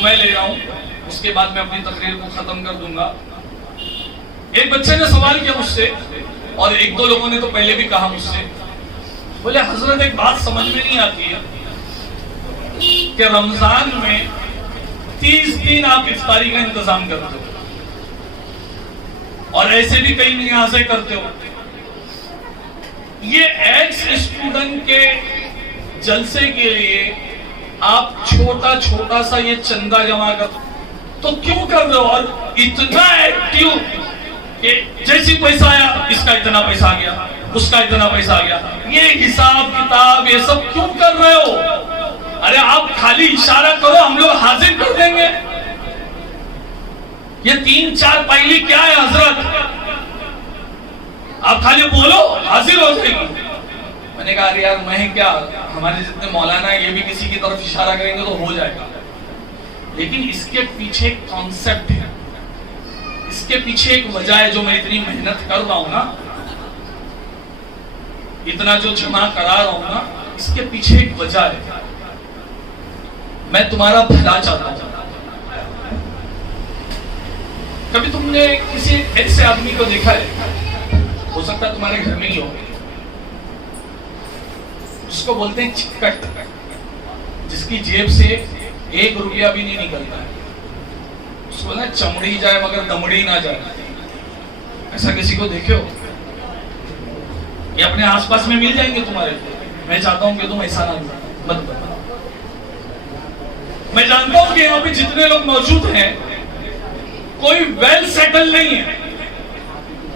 جو میں لے رہا ہوں اس کے بعد میں اپنی تقریر کو ختم کر دوں گا. ایک بچے نے سوال کیا مجھ سے اور ایک دو لوگوں نے تو پہلے بھی کہا مجھ سے, بولے حضرت ایک بات سمجھ میں نہیں آتی ہے کہ رمضان میں 30 دن آپ افطاری کا انتظام کرتے ہو اور ایسے بھی کئی نیازیں کرتے ہو, یہ ایکس اسٹوڈنٹ کے جلسے کے لیے آپ چھوٹا چھوٹا سا یہ چندہ جمع کرتے تو کیوں کر رہے ہو, اور اتنا ایکٹیو کہ جیسی پیسہ آیا اس کا اتنا پیسہ آ گیا, اس کا اتنا پیسہ آ گیا, یہ حساب کتاب یہ سب کیوں کر رہے ہو؟ ارے آپ خالی اشارہ کرو, ہم لوگ حاضر کر دیں گے. یہ 3-4 پائلی کیا ہے حضرت, آپ خالی بولو حاضر ہو جائے گی. میں نے کہا ارے یار میں کیا, ہمارے جتنے مولانا ہیں یہ بھی کسی کی طرف اشارہ کریں گے تو ہو جائے گا, لیکن اس کے پیچھے ایک کانسیپٹ ہے, اس کے پیچھے ایک وجہ ہے. جو میں اتنی محنت کر رہا ہوں نا, اتنا جو جمع کرا رہا ہوں نا, اس کے پیچھے ایک وجہ ہے. میں تمہارا بھلا چاہتا ہوں. کبھی تم نے کسی ایسے آدمی کو دیکھا ہے, ہو سکتا ہے تمہارے گھر میں ہی ہو, اس کو بولتے ہیں چکٹ, جس کی جیب سے 1 روپیہ بھی نہیں نکلتا ہے, اس کو بولتے ہیں چمڑی جائے مگر دمڑی نہ جائے. ایسا کسی کو دیکھے ہو؟ یہ اپنے آس پاس میں مل جائیں گے تمہارے. میں چاہتا ہوں کہ تم ایسا نہ مت بنو. میں جانتا ہوں کہ یہاں پہ جتنے لوگ موجود ہیں کوئی ویل سیٹل نہیں ہے,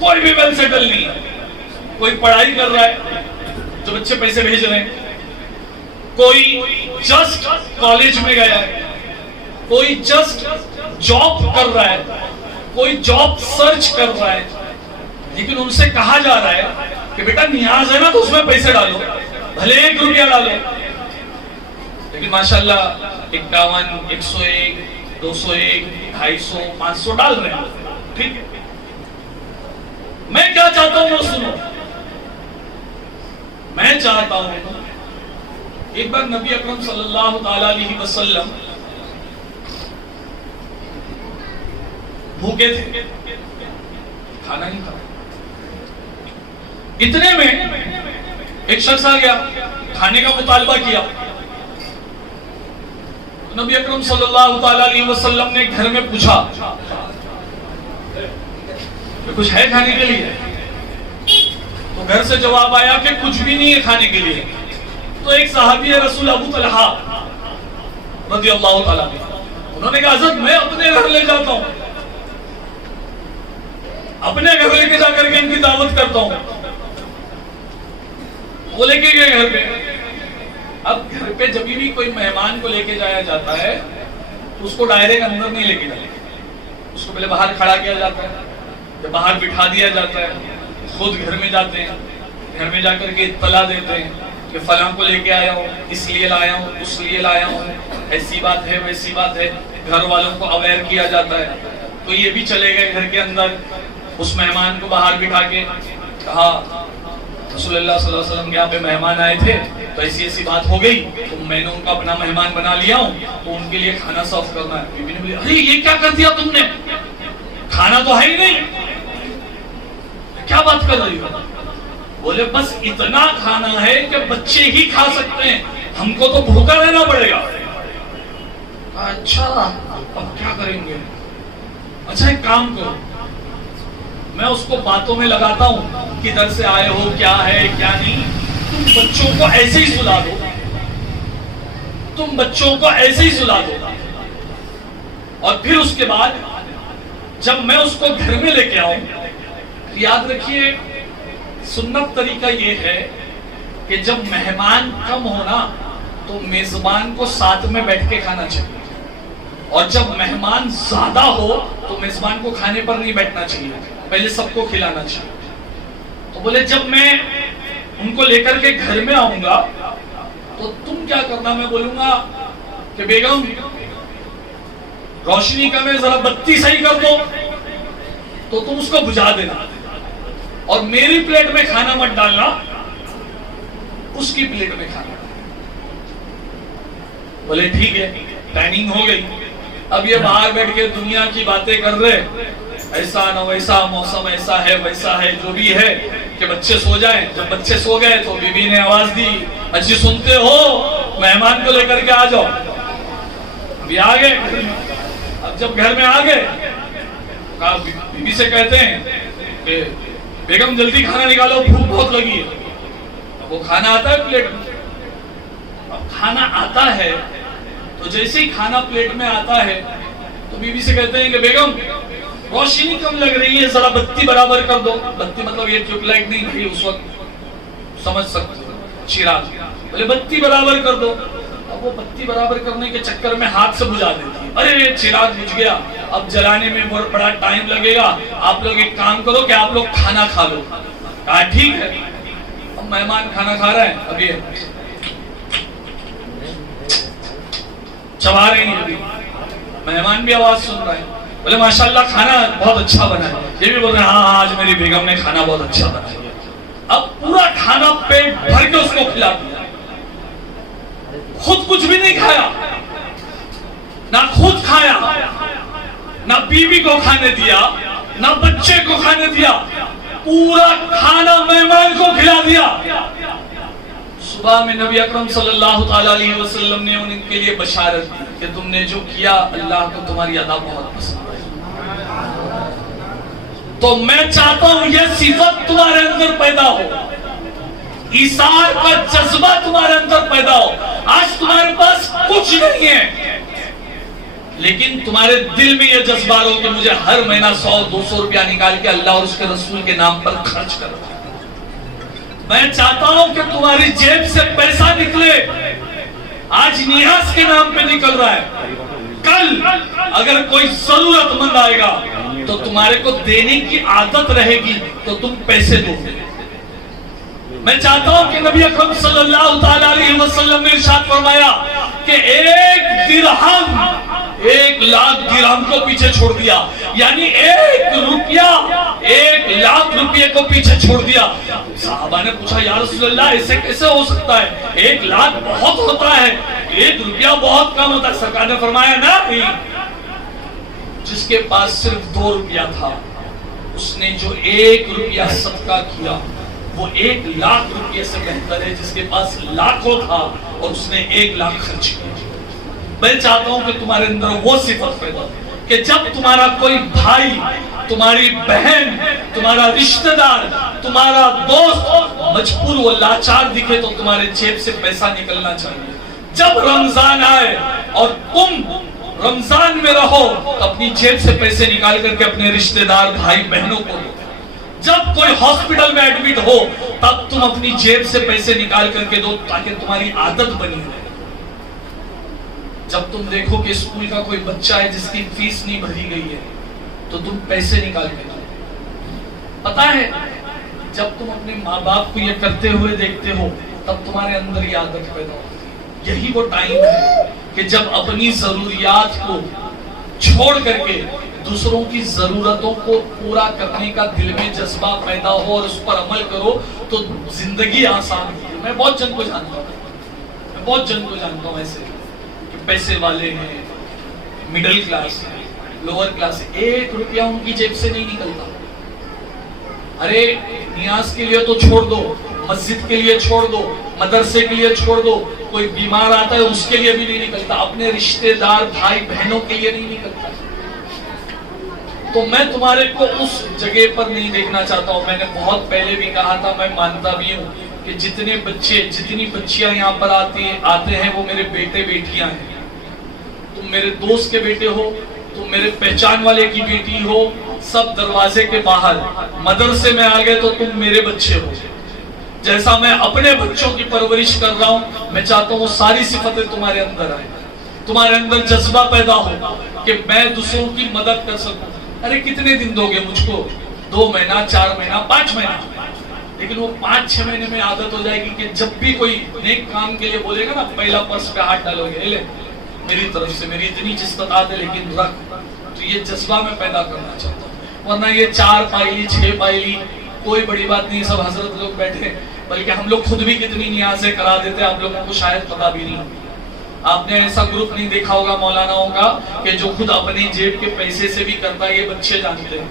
کوئی بھی ویل سیٹل نہیں ہے. کوئی پڑھائی کر رہا ہے, جو بچے پیسے بھیج رہے ہیں, کوئی جسٹ کالج میں گیا ہے, کوئی جسٹ جاب کر رہا ہے, کوئی جاب سرچ کر رہا ہے. لیکن ان سے کہا جا رہا ہے کہ بیٹا نیاز ہے نا تو اس میں پیسے ڈالو, بھلے 1 روپیہ ڈالو. لیکن ماشاءاللہ 51, 101, 201, 250, 500 ڈال رہے ہیں. ٹھیک ہے, میں کیا چاہتا ہوں وہ سنو. میں چاہتا ہوں ایک بار نبی اکرم صلی اللہ تعالی علیہ وسلم بھوکے تھے, کھانا نہیں کھا. اتنے میں ایک شخص آ گیا, کھانے کا مطالبہ کیا. نبی اکرم صلی اللہ تعالی علیہ وسلم نے گھر میں پوچھا کہ کچھ ہے کھانے کے لیے؟ تو گھر سے جواب آیا کہ کچھ بھی نہیں ہے کھانے کے لیے. تو ایک صحابی رسول ابو طلحہ رضی اللہ تعالیٰ عنہ, انہوں نے کہا حضرت میں اپنے گھر لے جاتا ہوں, اپنے گھر لے کے جا کر کے ان کی دعوت کرتا ہوں. وہ لے کے گئے گھر پہ. اب گھر پہ جب بھی کوئی مہمان کو لے کے جایا جاتا ہے تو اس کو ڈائریکٹ اندر نہیں لے کے جاتے, اس کو پہلے باہر کھڑا کیا جاتا ہے, پھر باہر بٹھا دیا جاتا ہے, خود گھر میں جاتے ہیں, گھر میں جا کر کے اطلاع دیتے ہیں کہ فلاں کو لے کے آیا ہوں, اس لیے لایا ہوں, اس لیے لایا ہوں, ایسی بات ہے ویسی بات ہے. گھر والوں کو اویئر کیا جاتا ہے. تو یہ بھی چلے گئے گھر کے اندر, اس مہمان کو باہر بٹھا کے کہا رسول اللہ صلی اللہ علیہ وسلم کے یہاں پہ مہمان آئے تھے تو ایسی ایسی بات ہو گئی تو میں نے ان کو اپنا مہمان بنا لیا ہوں, تو ان کے لیے کھانا سرو کرنا ہے. بی بی نے بولی ارے یہ کیا کر دیا تم نے, کھانا تو ہے ہی نہیں, کیا بات کر رہی ہو؟ بولے بس اتنا کھانا ہے کہ بچے ہی کھا سکتے ہیں, ہم کو تو بھوکا رہنا پڑے گا. اچھا اب کیا کریں گے؟ اچھا ایک کام کرو, میں اس کو باتوں میں لگاتا ہوں, کدھر سے آئے ہو, کیا ہے کیا نہیں, تم بچوں کو ایسے ہی سلا دو, تم بچوں کو ایسے ہی سلا دو. اور پھر اس کے بعد جب میں اس کو گھر میں لے کے آؤں, یاد رکھیے سنت طریقہ یہ ہے کہ جب مہمان کم ہونا تو میزبان کو ساتھ میں بیٹھ کے کھانا چاہیے, اور جب مہمان زیادہ ہو تو میزبان کو کھانے پر نہیں بیٹھنا چاہیے, پہلے سب کو کھلانا چاہیے. تو بولے جب میں ان کو لے کر کے گھر میں آؤں گا تو تم کیا کرنا, میں بولوں گا کہ بیگم روشنی کا میں ذرا بتی صحیح کر دو, تو تم اس کو بجھا دینا, اور میری پلیٹ میں کھانا مت ڈالنا, اس کی پلیٹ میں کھانا. بولے ٹھیک ہے, ڈائننگ ہو گئی. اب یہ باہر بیٹھ کے دنیا کی باتیں کر رہے، ایسا نہ ویسا، موسم ایسا ہے ویسا ہے، جو بھی ہے کہ بچے سو جائیں۔ جب بچے سو گئے تو بی بی نے آواز دی، اجی سنتے ہو، مہمان کو لے کر کے آ جاؤ۔ ابھی آ گئے، اب جب گھر میں آ گئے کہا، بی بی سے کہتے ہیں کہ بیگم جلدی کھانا نکالو، بھوک بہت لگی ہے۔ اب وہ کھانا آتا ہے پلیٹ میں، اب کھانا آتا ہے تو جیسے ہی کھانا پلیٹ میں آتا ہے تو بی بی سے کہتے ہیں کہ بیگم روشنی کم لگ رہی ہے، ذرا بتی برابر کر دو۔ بتی مطلب یہ ٹیوب لائٹ نہیں تھی اس وقت، سمجھ سکتے ہو، چراغ، بولے بتی برابر کر دو۔ اب وہ بتی برابر کرنے کے چکر میں ہاتھ سے بجھا دیتی ہے، ارے چراغ بجھ گیا، اب جلانے میں بہت بڑا ٹائم لگے گا، آپ لوگ ایک کام کرو کہ آپ لوگ کھانا کھا لو۔ کہا ٹھیک ہے۔ اب مہمان کھانا کھا رہا ہے، اب یہ چبا رہے ہیں، مہمان بھی آواز سن رہا ہے، بولے ماشاءاللہ کھانا بہت اچھا بنا ہے۔ یہ بھی بول رہے ہیں ہاں آج میری بیگم نے کھانا بہت اچھا بنایا۔ اب پورا کھانا پیٹ بھر کے اس کو کھلا دیا، خود کچھ بھی نہیں کھایا، نہ خود کھایا، نہ بیوی کو کھانے دیا، نہ بچے کو کھانے دیا، پورا کھانا مہمان کو کھلا دیا۔ صبح میں نبی اکرم صلی اللہ علیہ وسلم نے ان کے لیے بشارت دی کہ تم نے جو کیا اللہ کو تمہاری ادا بہت پسند ہے، تو میں چاہتا ہوں یہ صفت تمہارے اندر پیدا ہو، ایثار کا جذبہ تمہارے اندر پیدا ہو۔ آج تمہارے پاس کچھ نہیں ہے لیکن تمہارے دل میں یہ جذبہ ہو کہ مجھے ہر مہینہ 100-200 روپیہ نکال کے اللہ اور اس کے رسول کے نام پر خرچ کرو۔ میں چاہتا ہوں کہ تمہاری جیب سے پیسہ نکلے، آج نیاز کے نام پہ نکل رہا ہے، کل اگر کوئی ضرورت مند آئے گا تو تمہارے کو دینے کی عادت رہے گی تو تم پیسے دو گے۔ میں چاہتا ہوں کہ نبی اکرم صلی اللہ علیہ وسلم نے ارشاد فرمایا کہ 1,00,000 درہم کو پیچھے چھوڑ دیا، یعنی 1 روپیہ 1,00,000 روپیے کو پیچھے چھوڑ دیا۔ صحابہ نے پوچھا یا رسول اللہ ایسے کیسے ہو سکتا ہے، 1,00,000 بہت ہوتا ہے، 1 روپیہ بہت کم ہوتا ہے۔ سرکار نے فرمایا نہیں، جس کے پاس صرف 2 روپیہ تھا اس نے جو 1 روپیہ صدقہ کیا وہ 1,00,000 روپیے سے بہتر ہے جس کے پاس لاکھوں تھا اور اس نے 1,00,000 خرچ کیا۔ میں چاہتا ہوں کہ تمہارے اندر وہ صفت پیدا ہو کہ جب تمہارا کوئی بھائی، تمہاری بہن، تمہارا رشتہ دار، تمہارا دوست مجبور و لاچار دکھے تو تمہارے جیب سے پیسہ نکلنا چاہیے۔ جب رمضان آئے اور تم رمضان میں رہو تو اپنی جیب سے پیسے نکال کر کے اپنے رشتہ دار بھائی بہنوں کو دو۔ جب کوئی ہاسپٹل میں ایڈمٹ ہو تب تم اپنی جیب سے پیسے نکال کر کے دو تاکہ تمہاری عادت بنی رہے۔ جب تم دیکھو کہ اسکول کا کوئی بچہ ہے جس کی فیس نہیں بھری گئی ہے تو تم پیسے نکال کے دو۔ پتا ہے جب تم اپنے ماں باپ کو یہ کرتے ہوئے دیکھتے ہو تب تمہارے اندر یہ عادت پیدا ہوتی ہے۔ یہی وہ ٹائم ہے کہ جب اپنی ضروریات کو چھوڑ کر کے دوسروں کی ضرورتوں کو پورا کرنے کا دل میں جذبہ پیدا ہو اور اس پر عمل کرو تو زندگی آسان ہوتی ہے۔ میں بہت جن کو جانتا ہوں ایسے کہ پیسے والے ہیں، مڈل کلاس ہیں، لوور کلاس ہے، 1 روپیہ ان کی جیب سے نہیں نکلتا۔ ارے نیاز کے لیے تو چھوڑ دو، مسجد کے لیے چھوڑ دو، مدرسے کے لیے چھوڑ دو، کوئی بیمار آتا ہے اس کے لیے بھی نہیں نکلتا، اپنے رشتہ دار بھائی بہنوں کے لیے نہیں نکلتا۔ تو میں تمہارے کو اس جگہ پر نہیں دیکھنا چاہتا ہوں۔ میں نے بہت پہلے بھی کہا تھا، میں مانتا بھی ہوں کہ جتنے بچے، جتنی بچیاں یہاں پر آتے ہیں وہ میرے بیٹے بیٹیاں ہیں۔ تم میرے دوست کے بیٹے ہو، تم میرے پہچان والے کی بیٹی ہو، سب دروازے کے باہر مدرسے میں آ گئے تو تم میرے بچے ہو۔ جیسا میں اپنے بچوں کی پرورش کر رہا ہوں میں چاہتا ہوں وہ ساری صفتیں تمہارے اندر آئیں، تمہارے اندر جذبہ پیدا ہو کہ میں دوسروں کی مدد کر سکوں۔ ارے کتنے دن دو گے مجھ کو؟ 2 مہینہ، 4 مہینہ، 5 مہینہ، لیکن وہ 5-6 مہینے میں عادت ہو جائے گی کہ جب بھی کوئی نیک کام کے لیے بولے گا نا پہلا پرس پہ ہاتھ ڈالو گے، لے میری طرف سے میری اتنی استطاعت ہے لیکن رکھ۔ تو یہ جذبہ میں پیدا کرنا چاہتا ہوں، ورنہ یہ 4 پائلی 6 پائلی کوئی بڑی بات نہیں، سب حضرت لوگ بیٹھے، بلکہ ہم لوگ خود بھی کتنی نیازیں کرا دیتے ہیں، آپ لوگوں کو شاید پتا بھی نہیں۔ آپ نے ایسا گروپ نہیں دیکھا ہوگا مولاناؤں کا کہ جو خود اپنی جیب کے پیسے سے بھی کرتا ہے، یہ بچے جانتے ہیں۔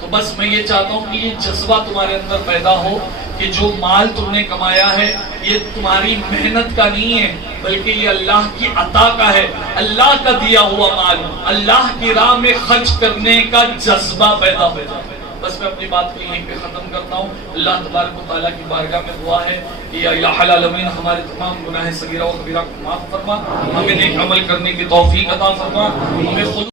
تو بس میں یہ چاہتا ہوں کہ یہ جذبہ تمہارے اندر پیدا ہو کہ جو مال تم نے کمایا ہے یہ تمہاری محنت کا نہیں ہے، بلکہ یہ اللہ کی عطا کا ہے، اللہ کا دیا ہوا مال، اللہ کی راہ میں خرچ کرنے کا جذبہ پیدا ہو جائے۔ بس میں اپنی بات کو یہیں پہ ختم کرتا ہوں۔ اللہ تبارک و تعالیٰ کی بارگاہ میں دعا ہے کہ یا الہ العالمین ہمارے تمام گناہ صغیرہ و کبیرہ کو معاف فرما، ہمیں نیک عمل کرنے کی توفیق عطا فرما، ہمیں خود